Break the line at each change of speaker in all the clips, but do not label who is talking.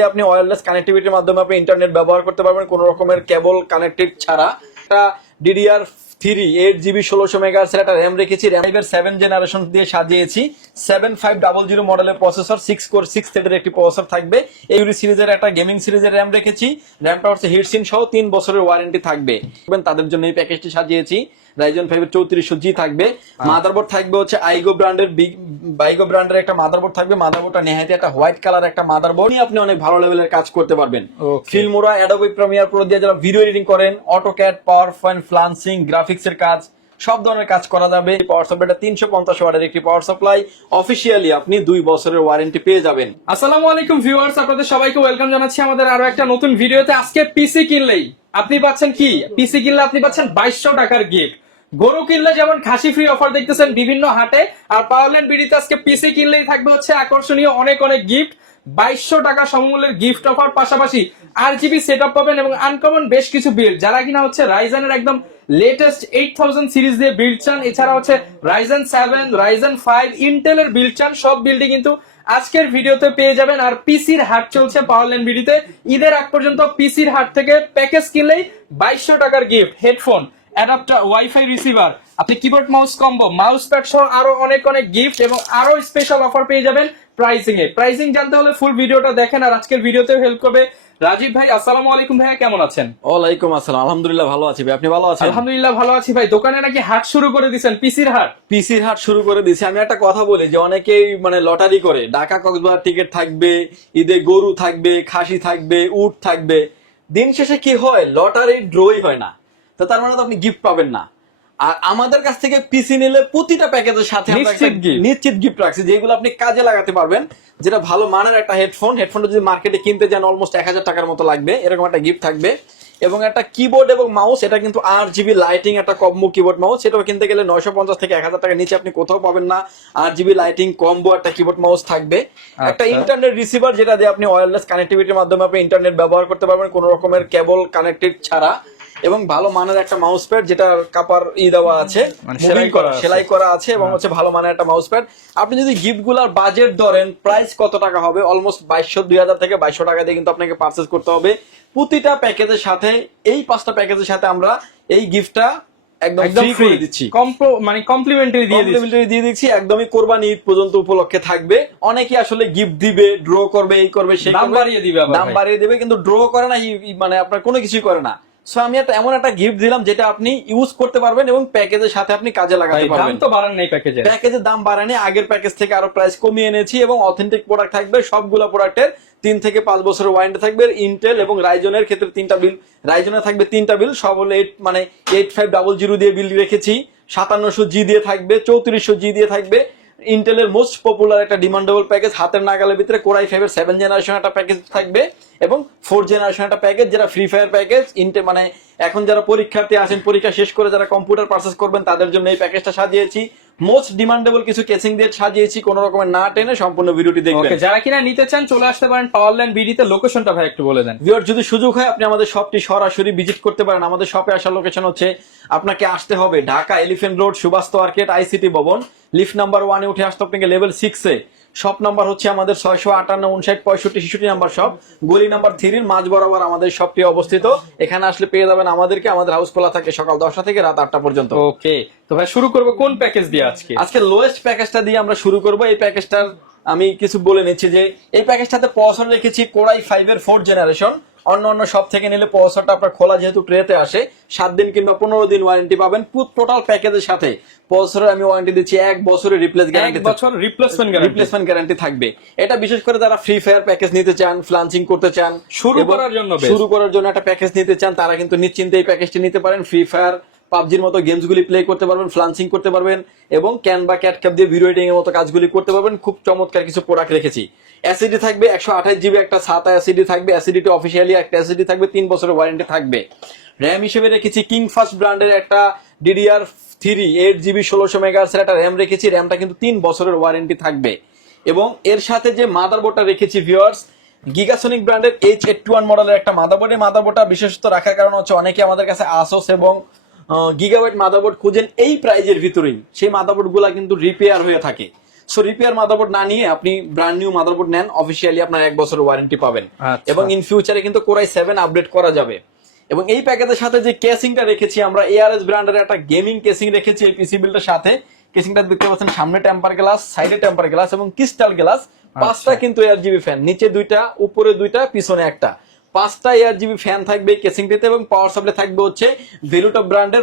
আপনি ওয়্যারলেস কানেক্টিভিটির মাধ্যমে আপনি ইন্টারনেট ব্যবহার করতে পারবেন, কোনো রকমের কেবল কানেক্টেড ছাড়া। একটা ডিডিআর থ্রি এইট জিবি ষোলোশো মেগাহার্সের একটা র্যাম রেখেছি র্যাম র্যামের সেভেন জেনারেশন দিয়ে সাজিয়েছি। সেভেন ফাইভ ডাবল জিরো মডেলের প্রসেসর সিক্স কোর সিক্স থ্রেডের একটি প্রসেসর থাকবে। এইগুলি সিরিজের একটা গেমিং সিরিজের র্যাম রেখেছি। র্যামটা হচ্ছে হিটসিন সহ তিন বছরের ওয়ারেন্টি থাকবে। তাদের জন্য এই প্যাকেজটি সাজিয়েছি। রাইজন ফাইভের চৌত্রিশশো জি থাকবে। মাদারবোর্ড থাকবে হচ্ছে আইগো ব্র্যান্ডের বিগ বাইগো ব্র্যান্ডের একটা মাদারবোর্ড থাকবে। মাদারবোর্ডটা নেহাতি একটা হোয়াইট কালার একটা মাদারবোর্ড আপনি অনেক ভালো লেভেলের কাজ করতে পারবেন। ফিল্মোরা অ্যাডোবি প্রিমিয়ার প্রো দিয়ে যারা ভিডিও এডিটিং করেন AutoCAD power point freelancing graphics এর কাজ সব ধরনের কাজ করা যাবে। পাওয়ার সাপ্লাইটা তিনশো পঞ্চাশ ওয়াটের একটি পাওয়ার সাপ্লাই অফিসিয়ালি আপনি দুই বছরের ওয়ারেন্টি পেয়ে যাবেন।
আসসালামু আলাইকুম ভিউয়ার্স আপনাদের সবাইকে ওয়েলকাম জানাচ্ছি আমাদের আরও একটা নতুন ভিডিওতে আজকে পিসি কিনলেই আপনি পাচ্ছেন কি? পিসি কিনলে আপনি পাচ্ছেন বাইশশো টাকার গিফট গরু কিনলে যেমন খাসি ফ্রি অফার দেখতেছেন বিভিন্ন হাটে। আর পাওয়ারল্যান্ড বিডিতে আজকে পিসি কিনলেই থাকবে হচ্ছে আকর্ষণীয় অনেক অনেক গিফট বাইশশো টাকা সমমূল্যের গিফট অফার পাশাপাশি আর জিবি সেট পাবেন এবং আনকমন বেশ কিছু বিল্ড যারা কিনা হচ্ছে রাইজানের একদম লেটেস্ট এইট থাউজেন্ড সিরিজ দিয়ে বিল্ড চান, এছাড়া হচ্ছে রাইজেন সেভেন রাইজেন ফাইভ ইন্টেলের বিল্ড চান, সব বিল্ডই কিন্তু আজকের ভিডিওতে পেয়ে যাবেন। আর পিসির হাট চলছে পাওয়ারল্যান্ড বিডিতে ঈদের আগ পর্যন্ত পিসির হাট থেকে প্যাকেজ কিনলেই বাইশশো টাকার gift headphone adapter wifi receiver আপনি keyboard mouse combo mouse pad সহ আরও অনেক অনেক গিফট এবং আরও স্পেশাল অফার পেয়ে যাবেন প্রাইসিং এ। প্রাইসিং জানতে হলে ফুল ভিডিওটা দেখেন আর আজকের ভিডিওতেও হেল্প করবে রাজীব ভাই। আসসালামু আলাইকুম ভাইয়া কেমন আছেন?
ওয়ালাইকুম আসসালাম। আলহামদুলিল্লাহ ভালো আছি ভাই। আপনি ভালো আছেন?
আলহামদুলিল্লাহ ভালো আছি ভাই। দোকানে নাকি হাট শুরু করে দিছেন পিসির হাট?
পিসির হাট শুরু করে দিয়েছি আমি একটা কথা বলি যে অনেকেই মানে লটারি করে। ঢাকা কক্সবাজার টিকিট থাকবে ঈদে গরু থাকবে খাসি থাকবে উট থাকবে। দিন শেষে কি হয়? লটারি ড্রই হয় না। তো তার মানে তো আপনি গিফট পাবেন না। আর আমাদের কাছ থেকে পিসি নিলে প্রতিটা প্যাকেজের সাথে
নিশ্চিত
একটা গিফট রাখছি যেগুলো আপনি কাজে লাগাতে পারবেন যেটা ভালো মানের একটা হেডফোন হেডফোনটা যদি মার্কেটে কিনতে যান অলমোস্ট এক হাজার টাকার মতো লাগবে এরকম একটা গিফট থাকবে। এবং একটা কিবোর্ড এবং মাউস এটা কিন্তু আট জিবি লাইটিং একটা কম্বো কিবোর্ড মাউস সেটাও কিনতে গেলে নয়শো পঞ্চাশ থেকে এক হাজার টাকার নিচে আপনি কোথাও পাবেন না। আট জিবি লাইটিং কম্বো একটা কিবোর্ড মাউস থাকবে। একটা
আচ্ছা।
ইন্টারনেট রিসিভার যেটা দিয়ে আপনি ওয়্যারলেস কানেক্টিভিটির মাধ্যমে আপনি ইন্টারনেট ব্যবহার করতে পারবেন কোনো রকমের কেবল কানেক্টেড ছাড়া। এবং ভালো মানের একটা মাউস প্যাড যেটা কাপার ই দেওয়া আছে
মানে সেলাই করা।
সেলাই করা আছে এবং হচ্ছে ভালো মানের একটা মাউস প্যাড আপনি যদি গিফটগুলার বাজেট ধরেন প্রাইস কত টাকা হবে? অলমোস্ট বাইশশো দুই হাজার থেকে বাইশশো টাকা দিয়ে কিন্তু আপনাকে পারচেস করতে হবে। প্রতিটা প্যাকেজের সাথে এই পাঁচটা প্যাকেজের সাথে আমরা এই গিফটটা একদম
একদম
ফ্রি করে দিচ্ছি।
কম্প্রো মানে কমপ্লিমেন্টারি দিয়ে দিচ্ছি।
কমপ্লিমেন্টারি দিয়ে দিচ্ছি। একদমই কোরবানি ঈদ পর্যন্ত উপলক্ষে থাকবে। অনেকে আসলে গিফট দিবে ড্র করবে এই করবে সেই
দাম বাড়িয়ে দিবে
দাম বাড়িয়ে দেবে কিন্তু ড্র করে না মানে আপনার কোনো কিছুই করে না। সো আমি একটা এমন একটা গিফট দিলাম যেটা আপনি ইউজ করতে পারবেন এবং প্যাকেজের সাথে আপনি কাজে লাগাতে
ভাই, দাম তো বাড়ান নেই প্যাকেজে
প্যাকেজের দাম বাড়ানি আগের প্যাকেজ থেকে আরও প্রাইস কমিয়ে এনেছি এবং অথেন্টিক প্রোডাক্ট থাকবে সবগুলো প্রোডাক্টের তিন থেকে পাঁচ বছরের ওয়ারেন্টি থাকবে ইন্টেল এবং রাইজনের ক্ষেত্রে তিনটা বিল রাইজনের থাকবে তিনটা বিল সব হলো এইট মানে এইট ফাইভ ডাবল জিরো দিয়ে বিল রেখেছি সাতান্নশো জি দিয়ে থাকবে চৌত্রিশশো জি দিয়ে থাকবে ইন্টেলের মোস্ট পপুলার একটা ডিমান্ডেবল প্যাকেজ হাতের নাগালের ভিতরে কোরাই ফাইভের সেভেন জেনারেশন একটা প্যাকেজ থাকবে এবং ফোর জেনারেশন একটা প্যাকেজ যেটা ফ্রি ফায়ার প্যাকেজ ইন্টে মানে এখন যারা পরীক্ষার্থী আসেন পরীক্ষা শেষ করে যারা কম্পিউটার পারচেস করবেন, তাদের জন্য এই প্যাকেজটা সাজিয়েছি। মোস্ট ডিমান্ডেবল কিছু কেসিং দিয়ে সাজিয়েছি কোন রকমের না টেনে সম্পূর্ণ ভিডিওটি দেখবেন।
যারা কিনা নিতে চান চলে আসতে পারেন পাওয়ারল্যান্ড বিডিতে লোকেশনটা ভাই একটু বলে দেন।
ভিউয়ার যদি সুযোগ হয় আপনি আমাদের শপটি সরাসরি ভিজিট করতে পারেন। আমাদের শপে আসার লোকেশন হচ্ছে আপনাকে আসতে হবে Dhaka elephant road Subastu market ICT ভবন। লিফট নাম্বার ওয়ানে উঠে আসতে আপনাকে লেভেল সিক্সে শপ নাম্বার হচ্ছে আমাদের ছয়শো আটান্ন উনষাট পঁয়ষট্টি ছেষট্টি নাম্বার শপ গলি নাম্বার থ্রির মাঝ বরাবর আমাদের শপটি অবস্থিত। এখানে আসলে পেয়ে যাবেন আমাদেরকে আমাদের হাউস খোলা থাকে সকাল দশটা থেকে রাত আটটা পর্যন্ত।
ওকে তো ভাই শুরু করব কোন প্যাকেজ দিয়ে আজকে?
আজকে লোয়েস্ট প্যাকেজটা দিয়ে আমরা শুরু করব। এই প্যাকেজটার আমি কিছু বলে নিচ্ছি যে এই প্যাকেজটাতে পছন্দ রেখেছি কোরাই ফাইভ এর ফোর্থ জেনারেশন অন্য অন্য সব থেকে নিলে প্রসেসরটা আপনার খোলা যেহেতু ট্রেতে আসে সাত দিন কিংবা পনেরো দিন ওয়ারেন্টি পাবেন। টোটাল প্যাকেজের সাথে প্রসেসরের আমি ওয়ারেন্টি দিচ্ছি এক বছরের রিপ্লেস গ্যারান্টি
বছর রিপ্লেসমেন্ট গ্যারান্টি
রিপ্লেসমেন্ট গ্যারান্টি থাকবে। এটা বিশেষ করে যারা ফ্রি ফায়ার প্যাকেজ নিতে চান ফ্লান্সিং করতে চান
শুরু করার জন্য
শুরু করার জন্য একটা প্যাকেজ নিতে চান তারা কিন্তু নিশ্চিন্তে এই প্যাকেজটি নিতে পারেন। ফ্রি ফায়ার পাবজির মতো গেমস গুলি প্লে করতে পারবেন ফ্লান্সিং করতে পারবেন এবং ক্যান বা ক্যাট ক্যাপ দিয়ে ভিডিও এডিং এর মতো কাজগুলি করতে পারবেন। খুব চমৎকার কিছু প্রোডাক্ট রেখেছি। অ্যাসিডি থাকবে একশো আঠাশ জিবি একটা সাত অ্যাসিডি থাকবে অ্যাসিডিটি অফিসিয়ালি একটা অ্যাসিডি থাকবে, তিন বছরের ওয়ারেন্টি থাকবে। র্যাম হিসেবে রেখেছি কিং ফার্স্ট ব্র্যান্ডের একটা ডিডিআর থ্রি এইট জিবি ষোলোশো মেগাহার্সের একটা র্যাম রেখেছি র্যামটা কিন্তু তিন বছরের ওয়ারেন্টি থাকবে। এবং এর সাথে যে মাদারবোর্ডটা রেখেছি ভিওয়ার্স গিগাসনিক ব্র্যান্ডের এইচ এইট ওয়ান মডেলের একটা মাদারবোর্ড মাদারবোর্ডটা বিশেষত রাখার কারণ হচ্ছে অনেকে আমাদের কাছে আসোস এবং গিগাবাইট মাদারবোর্ড খুঁজেন এই প্রাইজের ভিতরেই। সেই মাদারবোর্ডগুলা কিন্তু রিপেয়ার হয়ে থাকে। সো রিপেয়ার মাদারবোর্ড না নিয়ে আপনি ব্র্যান্ড নিউ মাদারবোর্ড নেন অফিসিয়ালি আপনার এক বছরের ওয়ারেন্টি পাবেন।
আচ্ছা।
এবং ইন ফিউচারে কিন্তু কোরাই সেভেন আপডেট করা যাবে। এবং এই প্যাকেজের সাথে যে কেসিংটা রেখেছি আমরা এআরএস ব্র্যান্ডের একটা গেমিং কেসিং রেখেছি এই পিসি বিলটার সাথে। কেসিংটা দেখতে পাচ্ছেন সামনে টেম্পার গ্লাস সাইডে টেম্পার গ্লাস এবং ক্রিস্টাল গ্লাস পাঁচটা কিন্তু এয়ার জিবি ফ্যান নিচে দুইটা উপরে দুইটা পিছনে একটা। পাঁচটা A R G B fan থাকবে কেসিং কেসিংটিতে এবং পাওয়ার সাপ্লাই থাকবে হচ্ছে ভেলুটপ ব্র্যান্ডের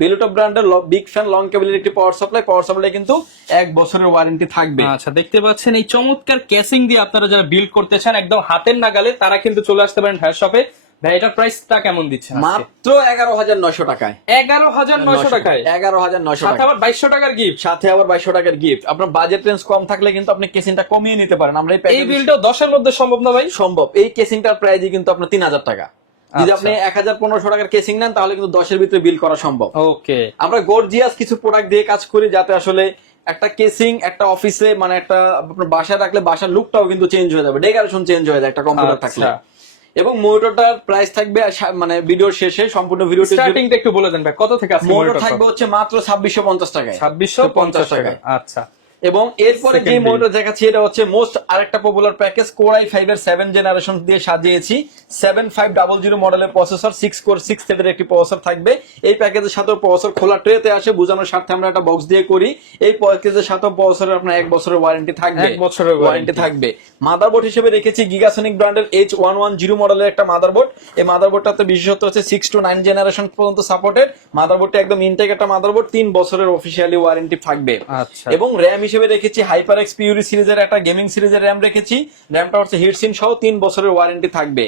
ভেলুটপ ব্র্যান্ডের বিগ ফ্যান লং কেবলের একটি পাওয়ার সাপ্লাই পাওয়ার সাপ্লাই কিন্তু এক বছরের ওয়ারেন্টি থাকবে।
আচ্ছা দেখতে পাচ্ছেন এই চমৎকার কেসিং দিয়ে আপনারা যারা বিল্ড করতে চান, একদম হাতের নাগালে তারা কিন্তু চলে আসতে পারেন হ্যাশ শপে ভাই এটার প্রাইসটা কেমন দিচ্ছেন
মাত্র এগারো হাজার নয়শো টাকায়।
এগারো হাজার নয়শো টাকায়?
এগারো হাজার নয়শো
সাথে আবার বাইশশো টাকার গিফট
সাথে আবার বাইশশো টাকার গিফট আপনার বাজেট রেঞ্জ কম থাকলে কিন্তু আপনি কেসিংটা কমিয়ে নিতে পারেন। আমরা এই প্যাকেজ
দশের মধ্যে সম্ভব না ভাই?
সম্ভব। এই কেসিংটার প্রাইজই কিন্তু আপনার তিন হাজার টাকা। যদি
আচ্ছা।
আপনি এক হাজার পনেরোশো টাকার কেসিং নেন তাহলে কিন্তু দশের ভিতরে বিল করা সম্ভব।
ওকে
আমরা গর্জিয়াস কিছু প্রোডাক্ট দিয়ে কাজ করি যাতে আসলে একটা কেসিং একটা অফিসে মানে একটা আপনার বাসায় রাখলে বাসার লুকটাও কিন্তু চেঞ্জ হয়ে যাবে। ডেকোরেশন চেঞ্জ হয়ে যায় একটা কম্পিউটার থাকলে।
আচ্ছা।
এবং মোটরটার প্রাইস থাকবে মানে ভিডিওর শেষে সম্পূর্ণ ভিডিওটি
স্টার্টিংটা একটু বলে দেন ভাই কত থেকে আছে
মোটর থাকবে হচ্ছে মাত্র ছাব্বিশশো পঞ্চাশ টাকায়।
ছাব্বিশশো পঞ্চাশ টাকা আচ্ছা।
এবং এরপরে যে. মোটর দেখাচ্ছি এটা হচ্ছে মোস্ট আরেকটা popular package core I five এর সেভেন জেনারেশন দিয়ে সাজিয়েছি। সেভেন ফাইভ ডাবল জিরো মডেলের প্রসেসর সিক্স কোর সিক্স থ্রেডের একটি প্রসেসর থাকবে। এই প্যাকেজের সাথে প্রসেসর খোলা ট্রেতে আসে বোঝানোর স্বার্থে আমরা একটা বক্স দিয়ে করি। এই প্যাকেজের সাথে প্রসেসরের আপনার এক বছরের ওয়ারেন্টি থাকবে।
এক বছরের
ওয়ারেন্টি। থাকবে। মাদারবোর্ড হিসেবে রেখেছি গিগাসনিক ব্র্যান্ডের এইচ ওয়ান ওয়ান জিরো মডেলের একটা মাদারবোর্ড এই মাদারবোর্ডটাতে বিশেষত্ব হচ্ছে সিক্স টু নাইন জেনারেশন পর্যন্ত সাপোর্টেড মাদারবোর্ডটা একদম ইনটেক একটা মাদারবোর্ড তিন বছরের অফিসিয়ালি ওয়ারেন্টি থাকবে।
আচ্ছা।
এবং র্যাম হিসেবে রেখেছি হাইপার এক্স পিউরি সিরিজের একটা গেমিং সিরিজের র্যাম রেখেছি র্যামটা হচ্ছে হিটসিন সহ তিন বছরের ওয়ারেন্টি থাকবে।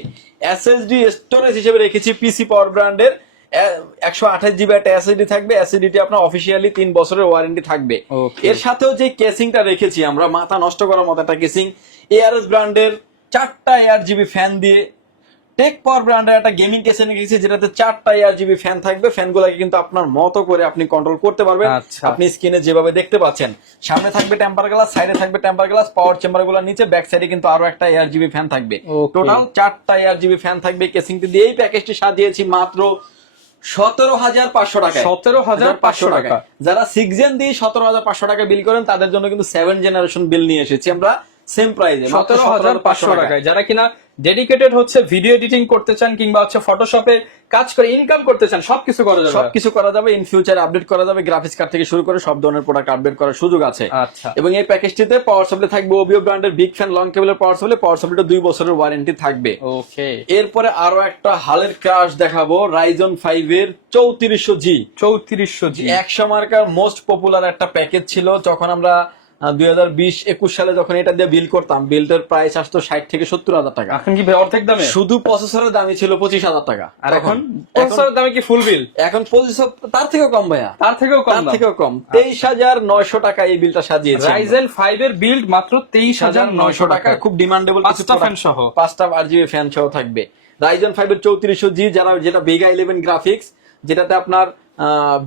এসএসডি স্টোরেজ হিসেবে রেখেছি পিসি পাওয়ার ব্র্যান্ডের একশো আঠাশ জিবি একটা এসএসডি থাকবে এসএসডিটি আপনার অফিসিয়ালি তিন বছরের ওয়ারেন্টি থাকবে। এর সাথেও যে কেসিংটা রেখেছি আমরা মাথা নষ্ট করার মতো একটা কেসিং এআরএস ব্র্যান্ডের চারটা A R G B fan দিয়ে টেক পাওয়ার ব্র্যান্ডের একটা গেমিং কেসে রেখেছি যেটাতে চারটা এয়ার জিবি ফ্যান থাকবে। ফ্যানগুলোকে কিন্তু আপনার মতো করে আপনি কন্ট্রোল করতে পারবেন।
আচ্ছা।
আপনি স্ক্রিনে যেভাবে দেখতে পাচ্ছেন। সামনে থাকবে টেম্পার গ্লাস সাইডে থাকবে টেম্পার গ্লাস পাওয়ার চেম্বারগুলোর নিচে ব্যাক সাইডে কিন্তু আরও একটা A R G B fan থাকবে টোটাল চারটা A R G B fan থাকবে কেসিংটি দিয়ে এই প্যাকেজটি সাজিয়েছি মাত্র সতেরো হাজার পাঁচশো টাকা
সতেরো হাজার পাঁচশো টাকা।
যারা সিক্স জেন দিয়ে সতেরো হাজার পাঁচশো টাকা বিল করেন তাদের জন্য কিন্তু সেভেন জেনারেশন বিল নিয়ে এসেছি আমরা। সেম প্রাইজে
সতেরো হাজার পাঁচশো টাকায়। যারা কিনা ডেডিকেটেড হচ্ছে ভিডিও এডিটিং করতে চান কিংবা হচ্ছে ফটোশপে কাজ করে ইনকাম করতে চান সবকিছু করা যাবে।
সবকিছু করা যাবে ইন ফিউচার আপডেট করা যাবে গ্রাফিক্স কার্ড থেকে শুরু করে সব ধরনের প্রোডাক্ট আপডেট করার সুযোগ আছে।
আচ্ছা।
এবং এই প্যাকেজটিতে পাওয়ার সাপ্লাই থাকবে ওবিও ব্র্যান্ডের বিগ ফ্যান লং কেবলের পাওয়ার সাপ্লাই পাওয়ার সাপ্লাইটা দুই বছরের ওয়ারেন্টি থাকবে।
ওকে
এরপরে আরও একটা হালের ক্রাশ দেখাবো রাইজন ফাইভ এর চৌত্রিশশো জি
চৌত্রিশশো জি
একশো মার্কার মোস্ট পপুলার একটা প্যাকেজ ছিল যখন আমরা দুই হাজার বিশ একুশ সালে যখন এটা দিয়ে বিল করতাম বিলটার প্রাইস আসতো ষাট থেকে সত্তর হাজার টাকা।
এখন কি ভাই অর্ধেক দামে?
শুধু প্রসেসরের দামই ছিল পঁচিশ হাজার টাকা।
আর এখন? প্রসেসরের দামে কি ফুল বিল
এখন পঁচিশ তার থেকেও কম ভাইয়া।
তার থেকেও কম
তার থেকেও কম। তেইশ হাজার নয়শো টাকা এই বিলটা সাজিয়েছে
রাইজেন ফাইভ এর বিল্ড মাত্র তেইশ হাজার নয়শো টাকা
খুব ডিমান্ডেবল
পাঁচটা ফ্যান সহ
পাঁচটা আর জিবি ফ্যান সহ থাকবে। রাইজন ফাইভ এর চৌত্রিশশো জি যারা যেটা বেগা ইলেভেন গ্রাফিক্স যেটাতে আপনার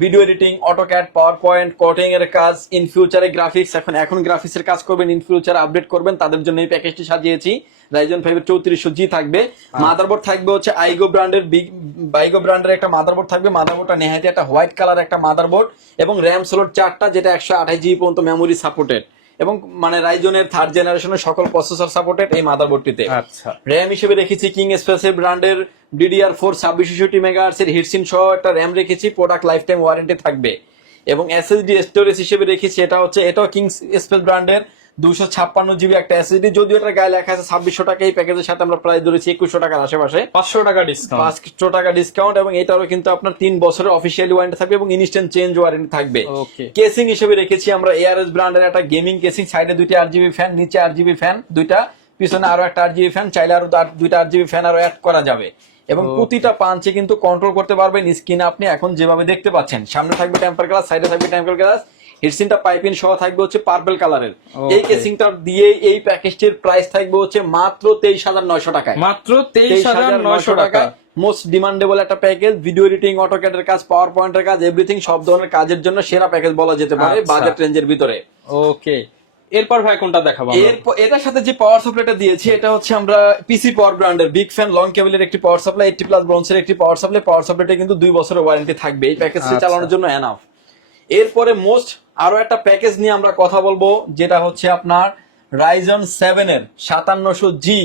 video editing AutoCAD power point coating এর কাজ ইন ফিউচারে গ্রাফিক্স এখন এখন গ্রাফিক্স এর কাজ করবেন ইন ফিউচারে আপডেট করবেন তাদের জন্য এই প্যাকেজটি সাজিয়েছি। রাইজন ফাইভ এর চৌত্রিশশো জি থাকবে। মাদারবোর্ড থাকবে হচ্ছে আইগো ব্র্যান্ডের বিগ বাইগো ব্র্যান্ডের একটা মাদারবোর্ড থাকবে। মাদারবোর্ডটা নেহাতি একটা হোয়াইট কালার একটা মাদারবোর্ড এবং র্যাম স্লোট চারটা যেটা একশো আঠাশ জিবি পর্যন্ত মেমোরি সাপোর্টেড এবং মানে রাইজনের থার্ড জেনারেশনের সকল প্রসেসর সাপোর্টেড এই মাদারবোর্ডটিতে
আচ্ছা।
র্যাম হিসেবে রেখেছি কিং স্পেসের ব্র্যান্ডের ডিডিআর ফোর ছাব্বিশষট্টি মেগাহার্স এর হিটসিন সহ একটা র্যাম রেখেছি প্রোডাক্ট লাইফ টাইম ওয়ারেন্টি থাকবে। এবং এসএসডি স্টোরেজ হিসেবে রেখেছি এটা হচ্ছে এটাও কিং স্পেস ব্র্যান্ডের দুশো ছাপ্পান্ন জিবি একটা এসএসডি যদিও এটা গায়ে লেখা আছে ছাব্বিশশো টাকা এই প্যাকেজের সাথে আমরা প্রায় ধরেছি একুশশো টাকার আশেপাশে।
পাঁচশো টাকা ডিসকাউন্ট
পাঁচশো টাকা ডিসকাউন্ট এবং এটারও কিন্তু আপনার তিন বছরের অফিসিয়ালি ওয়ারেন্টি থাকবে এবং ইনস্ট্যান্ট চেঞ্জ ওয়ারেন্টি থাকবে। কেসিং হিসেবে রেখেছি আমরা এআরএস ব্র্যান্ডের একটা গেমিং কেসিং সাইডে দুইটা আর জিবি ফ্যান নিচে আর জিবি ফ্যান দুইটা পিছনে আরও একটা আর জিবি ফ্যান চাইলে আরও দুইটা আর জিবি ফ্যান আরও অ্যাড করা যাবে। এবং প্রতিটা পাঞ্চে কিন্তু কন্ট্রোল করতে পারবেন স্ক্রিনে আপনি এখন যেভাবে দেখতে পাচ্ছেন। সামনে থাকবে টেম্পার গ্লাস সাইডে থাকবে টেম্পার গ্লাস হিটসিনটা পাইপিং সহ থাকবে হচ্ছে পার্পল কালারের। এই কেসিংটা দিয়ে এই প্যাকেজটির প্রাইস থাকবে হচ্ছে মাত্র তেইশ হাজার নয়শো টাকায়।
মাত্র তেইশ হাজার নয়শো টাকা।
মোস্ট ডিমান্ডেবল একটা প্যাকেজ ভিডিও এডিটিং অটোক্যাডের কাজ পাওয়ার পয়েন্টের কাজ এভরিথিং সব ধরনের কাজের জন্য সেরা প্যাকেজ বলা যেতে পারে
আচ্ছা।
বাজেট রেঞ্জের ভিতরে।
ওকে এরপর ভাই কোনটা দেখাবো আমরা?
এর এটার সাথে যে পাওয়ার সাপ্লাইটা দিয়েছি এটা হচ্ছে আমরা পিসি পাওয়ার ব্র্যান্ডের বিগ ফ্যান লং কেবলের একটি পাওয়ার সাপ্লাই এইটটি প্লাস ব্রন্সের একটি পাওয়ার সাপ্লাই পাওয়ার সাপ্লাইটা কিন্তু দুই বছরের ওয়ারেন্টি থাকবে। এই প্যাকেজটি
আচ্ছা।
চালানোর জন্য এনাফ এরপরে মোস্ট আরও একটা প্যাকেজ নিয়ে আমরা কথা বলব যেটা হচ্ছে আপনার রাইজন সেভেন এর সাতান্নশো জি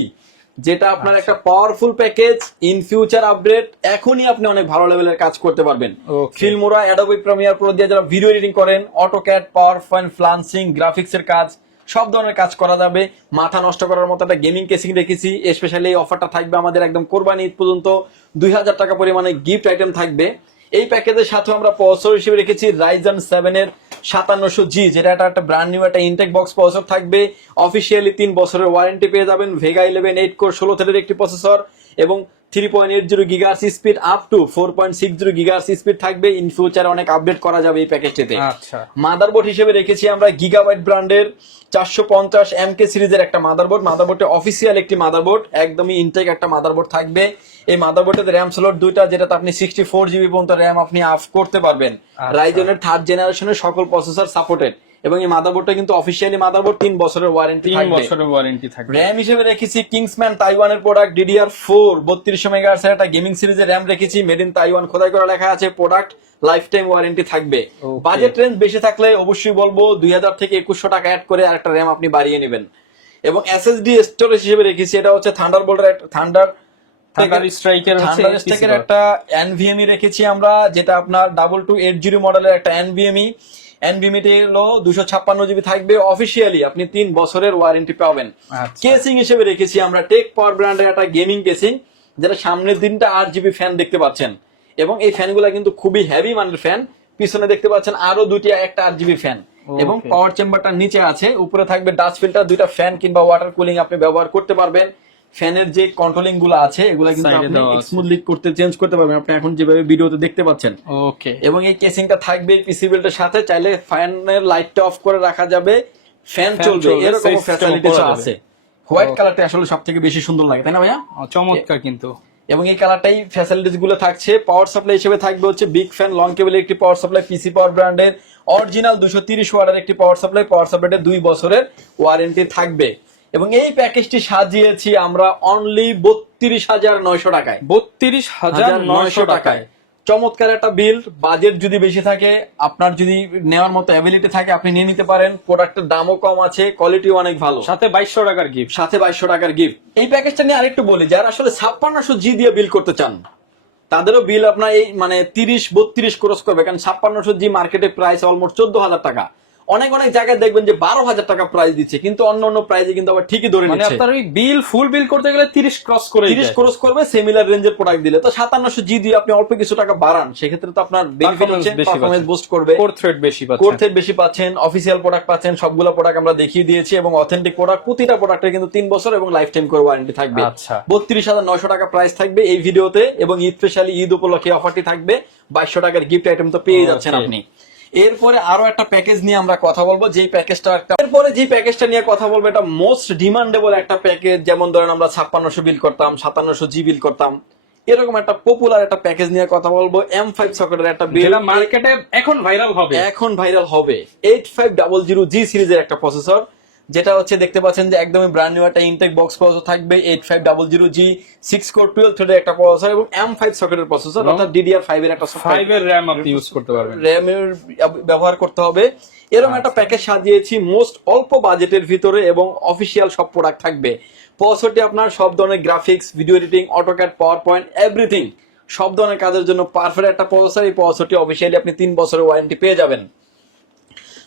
যেটা আপনার একটা powerful package in future update এখনই আপনি অনেক ভালো লেভেলের কাজ করতে পারবেন. ফিল্মোরা অ্যাডোবি প্রিমিয়ার প্রো দিয়ে যারা ভিডিও এডিটিং করেন AutoCAD power point freelancing graphics এর কাজ সব ধরনের কাজ করা যাবে। মাথা নষ্ট করার মতো একটা গেমিং কেসিং রেখেছি স্পেশালি এই অফারটা থাকবে আমাদের একদম কোরবানি ঈদ পর্যন্ত। দুই হাজার টাকা পরিমাণে গিফট আইটেম থাকবে। এই প্যাকেজের সাথে আমরা প্রসেসর হিসেবে রেখেছি রাইজন সেভেন এর সাতান্নশো জি যেটা একটা একটা ব্র্যান্ড নিউ একটা ইনটেক বক্স প্রসেসর থাকবে। অফিসিয়ালি তিন বছরের ওয়ারেন্টি পেয়ে যাবেন। ভেগা ইলেভেন এইট কোর ষোলো থ্রেডের একটি প্রসেসর এবং three point eight zero gigahertz speed up to four point six zero gigahertz speed থাকবে। ইন ফিউচার অনেক আপডেট করা যাবে এই প্যাকেজটিতে
আচ্ছা।
মাদারবোর্ড হিসেবে রেখেছি আমরা গিগাবাইট ব্র্যান্ডের চারশো পঞ্চাশ এম কে সিরিজের একটা মাদারবোর্ড মাদারবোর্ডে অফিসিয়াল একটি মাদারবোর্ড একদমই ইনটেক একটা মাদারবোর্ড থাকবে। এই মাদারবোর্ডের র্যাম স্লট দুইটা যেটাতে আপনি সিক্সটি ফোর জিবি পর্যন্ত র্যাম আপনি আপ করতে পারবেন।
আচ্ছা।
রাইজনের থার্ড জেনারেশনের সকল প্রসেসর সাপোর্টেড এবং এই মাদারবোর্ডটা কিন্তু অফিসিয়ালি মাদারবোর্ড তিন বছরের ওয়ারেন্টি
তিন বছরের ওয়ারেন্টি থাকবে।
র্যাম হিসেবে রেখেছি কিংসম্যান তাইওয়ানের প্রোডাক্ট ডিডিআর ফোর বত্রিশশো মেগাহার্সের একটা গেমিং সিরিজের র্যাম রেখেছি মেড ইন তাইওয়ান খোদাই করা লেখা আছে প্রোডাক্ট লাইফ টাইম ওয়ারেন্টি থাকবে বাজেট রেঞ্জ বেশি থাকলে অবশ্যই বলব দুই হাজার থেকে একুশশো টাকা অ্যাড করে আরেকটা র্যাম আপনি বাড়িয়ে নেবেন। এবং এসএসডি স্টোরেজ হিসেবে রেখেছি এটা হচ্ছে থান্ডার বোল্টের থান্ডার
থান্ডার স্ট্রাইকের
থান্ডার স্টেকের একটা এনভিএমই রেখেছি আমরা যেটা আপনার ডাবল টু এইট জিরো মডেলের একটা এনভিএমই এনভিএমটি হলো দুশো ছাপ্পান্ন জিবি থাকবে অফিসিয়ালি আপনি তিন বছরের ওয়ারেন্টি পাবেন।
আচ্ছা।
কেসিং হিসেবে রেখেছি আমরা টেক পাওয়ার ব্র্যান্ডের একটা গেমিং কেসিং যেটা সামনের দিনটা আট জিবি ফ্যান দেখতে পাচ্ছেন। এবং এই ফ্যানগুলো কিন্তু খুবই হেভি মানের ফ্যান পিছনে দেখতে পাচ্ছেন আরও দুটি একটা আট জিবি ফ্যান এবং পাওয়ার চেম্বারটা নিচে আছে উপরে থাকবে ডাস্ট ফিল্টার দুইটা ফ্যান কিংবা ওয়াটার কুলিং আপনি ব্যবহার করতে পারবেন। ফ্যানের যে কন্ট্রোলিংগুলো আছে এগুলো কিন্তু আপনি। স্মুথলি করতে চেঞ্জ করতে পারবেন। আপনি এখন যেভাবে ভিডিওতে দেখতে পাচ্ছেন।
ওকে
এবং এই কেসিংটা থাকবে পিসি বিল্ডের সাথে চাইলে ফ্যানের লাইটটা অফ করে রাখা যাবে। ফ্যান চলবে এরকম ফ্যাসিলিটি আছে। হোয়াইট. কালারটা আসলে সব থেকে বেশি সুন্দর লাগে তাই না ভাইয়া?
চমৎকার কিন্তু।
এবং এই কালারটাই ফ্যাসিলিটিসগুলো থাকছে। পাওয়ার সাপ্লাই হিসেবে থাকবে হচ্ছে বিগ ফ্যান লং কেবলের একটি পাওয়ার সাপ্লাই পিসি পাওয়ার ব্র্যান্ডের অরিজিনাল দুশো তিরিশ ওয়াটের একটি পাওয়ার সাপ্লাই পাওয়ার সাপ্লাইতে দুই বছরের ওয়ারেন্টি থাকবে। এবং এই প্যাকেজটি সাজিয়েছি আমরা অনলি বত্রিশ হাজার নয়শো টাকায়।
বত্রিশ হাজার নয়শো টাকায়।
চমৎকার একটা বিল বাজেট যদি বেশি থাকে আপনার যদি নেওয়ার মতো অ্যাবিলিটি থাকে আপনি নিয়ে নিতে পারেন। প্রোডাক্টের দামও কম আছে কোয়ালিটিও অনেক ভালো।
সাথে বাইশশো টাকার গিফট
সাথে বাইশশো টাকার গিফট এই প্যাকেজটা নিয়ে আরেকটু বলি যারা আসলে ছাপ্পান্নশো জি দিয়ে বিল করতে চান তাদেরও বিল আপনার এই মানে তিরিশ বত্রিশ ক্রস করবে। কারণ ছাপ্পান্নশো জি মার্কেটে প্রাইস অলমোস্ট চোদ্দ হাজার টাকা। অনেক অনেক জায়গায় দেখবেন যে বারো হাজার টাকা প্রাইস দিচ্ছে কিন্তু অন্য অন্য প্রাইসে কিন্তু আবার ঠিকই ধরে
মানে
নিচ্ছে।
আপনার ওই বিল ফুল বিল করতে গেলে তিরিশ ক্রস করে
তিরিশ ক্রস করবে সিমিলার রেঞ্জের প্রোডাক্ট দিলে। তো সাতান্নশো জি দিয়ে আপনি অল্প কিছু টাকা বাড়ান সেক্ষেত্রে তো আপনার বেনিফিট হচ্ছে পারফরমেন্স
পাচ্ছেন।
বুস্ট করবে।
কোর থ্রেড বেশি পাচ্ছে
কোর্থের বেশি পাচ্ছেন অফিসিয়াল প্রোডাক্ট পাচ্ছেন সবগুলো প্রোডাক্ট আমরা দেখিয়ে দিয়েছি এবং অথেন্টিক প্রোডাক্ট প্রতিটা প্রোডাক্টের কিন্তু তিন বছর এবং লাইফ টাইম করে ওয়ারেন্টি থাকবে।
আচ্ছা।
বত্রিশ হাজার নয়শো টাকা প্রাইস থাকবে এই ভিডিওতে এবং ঈদ স্পেশালি ঈদ উপলক্ষে অফারটি থাকবে। বাইশশো টাকার গিফট আইটেম তো পেয়ে যাচ্ছেন আপনি। এরপরে আরও একটা প্যাকেজ নিয়ে আমরা কথা বলব। যেই প্যাকেজটা একটা এরপরে যে প্যাকেজটা নিয়ে কথা বলব এটা মোস্ট ডিমান্ডেবল একটা প্যাকেজ যেমন ধরেন আমরা ছাপ্পান্নশো বিল করতাম সাতান্নশো জি বিল করতাম। এরকম একটা পপুলার একটা প্যাকেজ নিয়ে কথা বলব। এম ফাইভ সকেটের একটা বিল
মার্কেটে এখন ভাইরাল হবে।
এখন ভাইরাল হবে। Eight five double zero G সিরিজের একটা প্রসেসর যেটা হচ্ছে দেখতে পাচ্ছেন যে একদমই ব্র্যান্ড নিউ একটা ইনটেক বক্স প্রসেসর থাকবে eight five double zero G six core twelve থ্রেডের একটা প্রসেসর এবং এম ফাইভ সকেটের প্রসেসর অর্থাৎ ডিডিআর ফাইভ এর একটা
ফাইভ এর র্যাম আপনি ইউজ করতে পারবেন।
র্যামের ব্যবহার করতে হবে। এরকম একটা প্যাকেজ সাজিয়েছি মোস্ট অল্প বাজেটের ভিতরে এবং অফিসিয়াল সব প্রোডাক্ট থাকবে। প্রসেসরটি আপনার সব ধরনের graphics video editing AutoCAD PowerPoint everything সব ধরনের কাজের জন্য পারফেক্ট একটা প্রসেসর এই প্রসেসরটি অফিসিয়ালি আপনি তিন বছরের ওয়ারেন্টি পেয়ে যাবেন।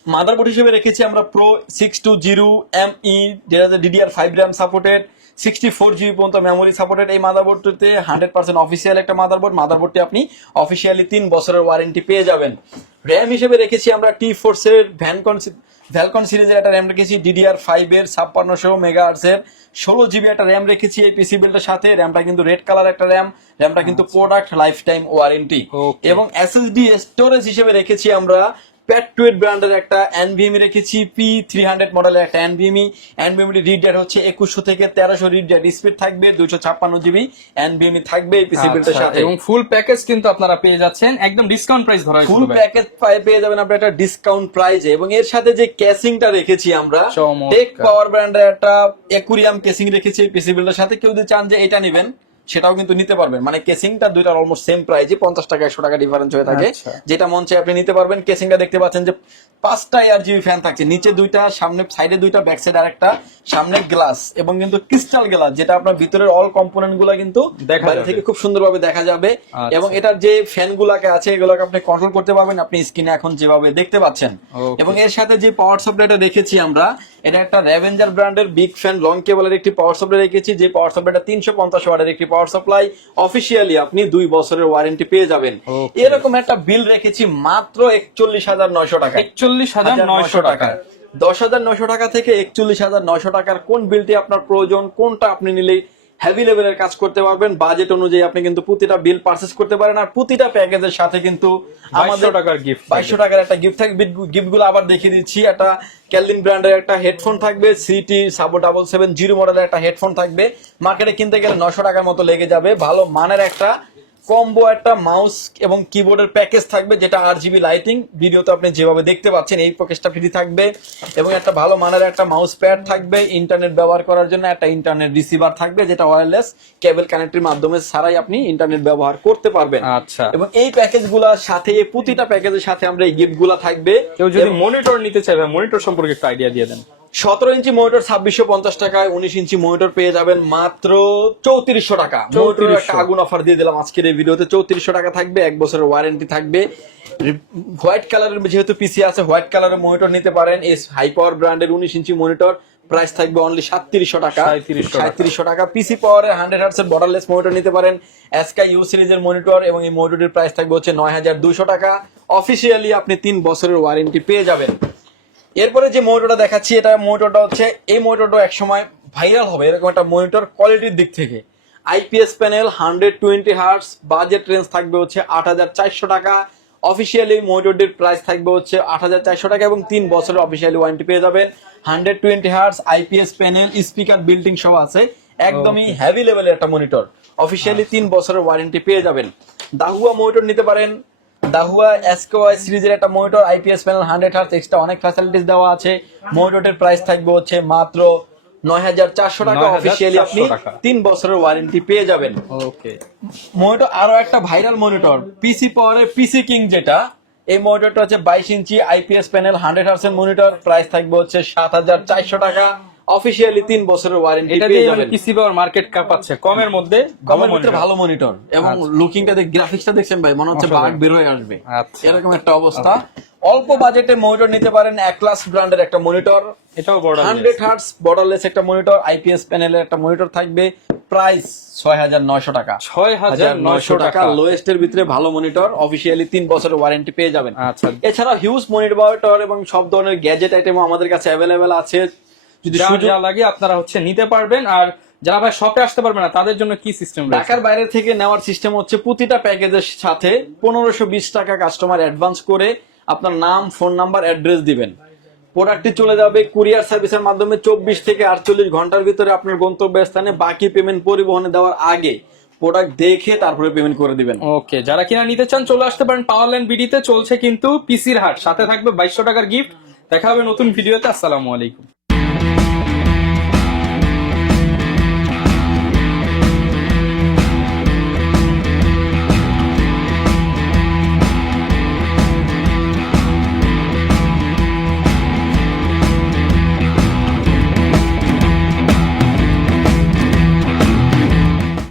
মাদারবোর্ড হিসেবে রেখেছি আমরা pro six two zero M E যেটাতে DDR five RAM supported sixty four G B পর্যন্ত মেমোরি সাপোর্টেড এই মাদারবোর্ডটিতে হান্ড্রেড পার্সেন্ট অফিসিয়াল একটা মাদারবোর্ড মাদারবোর্ডটি আপনি অফিসিয়ালি তিন বছরের ওয়ারেন্টি পেয়ে যাবেন। র্যাম হিসেবে রেখেছি আমরা টি ফোর্সের ভ্যানকন ভ্যালকন সিরিজের একটা র্যাম রেখেছি ডিডিআর ফাইভ এর ছাপ্পান্নশো মেগা এর। ষোলো জিবি একটা র্যাম রেখেছি এই পিসি বিল্ডের সাথে র্যামটা কিন্তু রেড কালার একটা র্যাম র্যামটা কিন্তু প্রোডাক্ট লাইফ টাইম ওয়ারেন্টি. এবং এসএসডি স্টোরেজ হিসেবে রেখেছি আমরা প্যাটুয়েট ব্র্যান্ডের একটা এনভিএমি রেখেছি পি থ্রি হান্ড্রেড মডেলের একটা এনভিএমি এনভিএমি রিড ডেট হচ্ছে একুশশো থেকে তেরোশো রিড ডেট স্পিড থাকবে দুইশো ছাপ্পান্ন জিবি এনভিএমি থাকবে এই পিসি বিল্ডের
আচ্ছা,
সাথে।
এবং ফুল প্যাকেজ কিন্তু আপনারা পেয়ে যাচ্ছেন। একদম ডিসকাউন্ট প্রাইস ধরা
ফুল প্যাকেজ পেয়ে যাবেন আপনার একটা ডিসকাউন্ট প্রাইজে এবং এর সাথে যে কেসিংটা রেখেছি আমরা। টেক পাওয়ার ব্র্যান্ডের একটা একুরিয়াম কেসিং রেখেছি পিসি বিল্ডের সাথে। কেউ যদি চান যে এটা নেবেন সেটাও কিন্তু নিতে পারবেন। মানে কেসিংটা দুইটার অলমোস্ট সেম প্রাইজে পঞ্চাশ টাকা একশো টাকা ডিফারেন্স হয়ে থাকে।
আচ্ছা।
যেটা মন চাই আপনি নিতে পারবেন। কেসিংটা দেখতে পাচ্ছেন যে পাঁচটা এয়ার জিবি ফ্যান থাকছে। নিচে দুইটা সামনে সাইডে দুইটা ব্যাক সাইড আরেকটা সামনে গ্লাস এবং কিন্তু ক্রিস্টাল গ্লাস যেটা আপনার ভিতরের অল কম্পোনেন্টগুলা কিন্তু
দেখা
বাইরে। থেকে খুব সুন্দরভাবে দেখা যাবে।
আচ্ছা।
এবং এটার যে ফ্যান গুলাকে আছে এগুলোকে আপনি কন্ট্রোল করতে পারবেন। আপনি স্ক্রিনে এখন যেভাবে দেখতে পাচ্ছেন। এবং এর সাথে যে পাওয়ার সাপ্লাইটা দেখেছি আমরা এটা একটা রেভেঞ্জার ব্র্যান্ডের বিগ ফ্যান লং কেবলের একটি পাওয়ার সাপ্লাই রেখেছি। যে পাওয়ার সাপ্লাইটা তিনশো পঞ্চাশ ওয়াটের একটি পাওয়ার সাপ্লাই অফিসিয়ালি আপনি দুই বছরের ওয়ারেন্টি পেয়ে যাবেন। এরকম একটা বিল রেখেছি মাত্র একচল্লিশ হাজার নয়শো টাকা।
একচল্লিশ হাজার নয়শো টাকা।
দশ হাজার নয়শো টাকা থেকে একচল্লিশ হাজার নয়শো টাকার কোন বিলটি আপনার প্রয়োজন কোনটা আপনি নিলে হেভি লেভেলের কাজ করতে পারবেন। বাজেট অনুযায়ী আপনি কিন্তু প্রতিটা বিল পারচেস করতে পারেন আর প্রতিটা প্যাকেজের সাথে কিন্তু
আমাদের টাকার গিফট
বাইশশো টাকার একটা গিফট থাকবে। গিফটগুলো আবার দেখিয়ে দিচ্ছি। একটা ক্যালিন ব্র্যান্ডের একটা হেডফোন থাকবে। সিটি সাবো ডাবল সেভেন জিরো মডেলের একটা হেডফোন থাকবে। মার্কেটে কিনতে গেলে নশো টাকার মতো লেগে যাবে। ভালো মানের একটা কম্বো একটা মাউস এবং কিবোর্ডের প্যাকেজ থাকবে যেটা আর জিবি লাইটিং ভিডিওতে আপনি যেভাবে দেখতে পাচ্ছেন এই প্যাকেজটা ফ্রি থাকবে। এবং একটা ভালো মানের একটা মাউস প্যাড থাকবে ইন্টারনেট ব্যবহার করার জন্য একটা ইন্টারনেট রিসিভার থাকবে যেটা ওয়্যারলেস কেবল কানেক্টের মাধ্যমে ছাড়াই আপনি ইন্টারনেট ব্যবহার করতে পারবেন।
আচ্ছা।
এবং এই প্যাকেজগুলার সাথে এই প্রতিটা প্যাকেজের সাথে আমরা এই গিফটগুলা থাকবে।
কেউ যদি মনিটর নিতে চাইবে মনিটর সম্পর্কে একটু আইডিয়া দিয়ে দেন।
সতেরো ইঞ্চি মনিটর ছাব্বিশশো পঞ্চাশ টাকায় উনিশ ইঞ্চি মনিটর পেয়ে যাবেন মাত্র চৌত্রিশশো টাকা। মনিটরের একটা আগুন অফার দিয়ে দিলাম আজকের এই ভিডিওতে। চৌত্রিশশো টাকা থাকবে এক বছরের ওয়ারেন্টি থাকবে। হোয়াইট কালারের যেহেতু পিসি আছে হোয়াইট কালারের মনিটর নিতে পারেন। এস হাই পাওয়ার ব্র্যান্ডের উনিশ ইঞ্চি মনিটর প্রাইস থাকবে অনলি সাতত্রিশশো টাকা।
3700 টাকা।
সাঁত্রিশশো টাকা। পিসি পাওয়ারের হান্ড্রেড হার্টসের বর্ডারলেস মনিটর নিতে পারেন। এসকা ইউ সিরিজের মনিটর এবং এই মনিটরের প্রাইস থাকবে হচ্ছে নয় হাজার দুশো টাকা। অফিসিয়ালি আপনি তিন বছরের ওয়ারেন্টি পেয়ে যাবেন। এরপরে যে মনিটরটা দেখাচ্ছি এটা মনিটরটা হচ্ছে এই মনিটরটা একসময় ভাইরাল হবে এরকম একটা মনিটর কোয়ালিটির দিক থেকে। IPS panel hundred twenty hertz budget range থাকবে হচ্ছে আট হাজার চারশো টাকা। অফিসিয়ালি মনিটরটির প্রাইস থাকবে হচ্ছে আট হাজার চারশো টাকা এবং তিন বছরের অফিসিয়ালি ওয়ারেন্টি পেয়ে যাবেন। Hundred twenty hertz IPS panel speaker built in সহ আছে। একদমই হেভি লেভেলের একটা মনিটর অফিসিয়ালি তিন বছরের ওয়ারেন্টি পেয়ে যাবেন। দাহুয়া মনিটর নিতে পারেন। দাহুয়া এসকোয়াই সিরিজের একটা monitor IPS panel hundred hertz extra অনেক ফ্যাসিলিটিস দেওয়া আছে। মনিটরের প্রাইস থাকবে হচ্ছে মাত্র নয় হাজার চারশো টাকা অফিসিয়ালি আপনি। তিন বছরের ওয়ারেন্টি পেয়ে যাবেন।
ওকে
মনিটর আরও একটা ভাইরাল মনিটর পিসি পাওয়ারের পিসি কিং যেটা এই মনিটরটা হচ্ছে বাইশ ইঞ্চি আইপিএস প্যানেল হান্ড্রেড হার্টসের মনিটর প্রাইস থাকবে হচ্ছে সাত হাজার চারশো টাকা। অফিসিয়ালি তিন বছরের ওয়ারেন্টি পেয়ে যাবেন।
পিসি পাওয়ার মার্কেট কাঁপাচ্ছে কমের মধ্যে
কমের
monitor।
ভালো মনিটর এবং
আচ্ছা।
লুকিংটা গ্রাফিক্সটা দেখছেন ভাই? মনে হচ্ছে। বাঘ বের হয়ে আসবে।
আচ্ছা।
এরকম একটা অবস্থা। অল্প বাজেটে মনিটর নিতে পারেন। একলাস ব্র্যান্ডের একটা মনিটর
এটাও বড়
হান্ড্রেড হার্টস বর্ডারলেস একটা মনিটর আইপিএস প্যানেলের একটা মনিটর থাকবে। প্রাইস ছয় হাজার নয়শো টাকা।
ছয় হাজার নয়শো টাকা।
লোয়েস্টের ভিতরে ভালো মনিটর অফিসিয়ালি তিন বছরের ওয়ারেন্টি পেয়ে যাবেন।
আচ্ছা।
এছাড়া হিউজ মনিটর এবং সব ধরনের গ্যাজেট আইটেমও আমাদের কাছে অ্যাভেলেবেল আছে। যদি
যা লাগে আপনারা হচ্ছে নিতে পারবেন। আর যারা ভাই শপে আসতে পারবে না তাদের জন্য কি সিস্টেম
ঢাকার বাইরে থেকে নেওয়ার সিস্টেম হচ্ছে প্রতিটা প্যাকেজের সাথে পনেরোশো বিশ টাকা কাস্টমার অ্যাডভান্স করে আপনার নাম ফোন নাম্বার অ্যাড্রেস দিবেন। প্রোডাক্টটি চলে যাবে কুরিয়ার সার্ভিসের মাধ্যমে চব্বিশ থেকে আটচল্লিশ ঘণ্টার ভিতরে আপনার গন্তব্যস্থানে বাকি পেমেন্ট পরিবহনে দেওয়ার আগে প্রোডাক্ট দেখে তারপরে পেমেন্ট করে দিবেন।
ওকে যারা কিনা নিতে চান চলে আসতে পারেন। পাওয়ার লাইন বিডিতে চলছে কিন্তু পিসির হাট। সাথে থাকবে বাইশশো টাকার গিফট দেখা হবে নতুন ভিডিওতে আসসালামু আলাইকুম।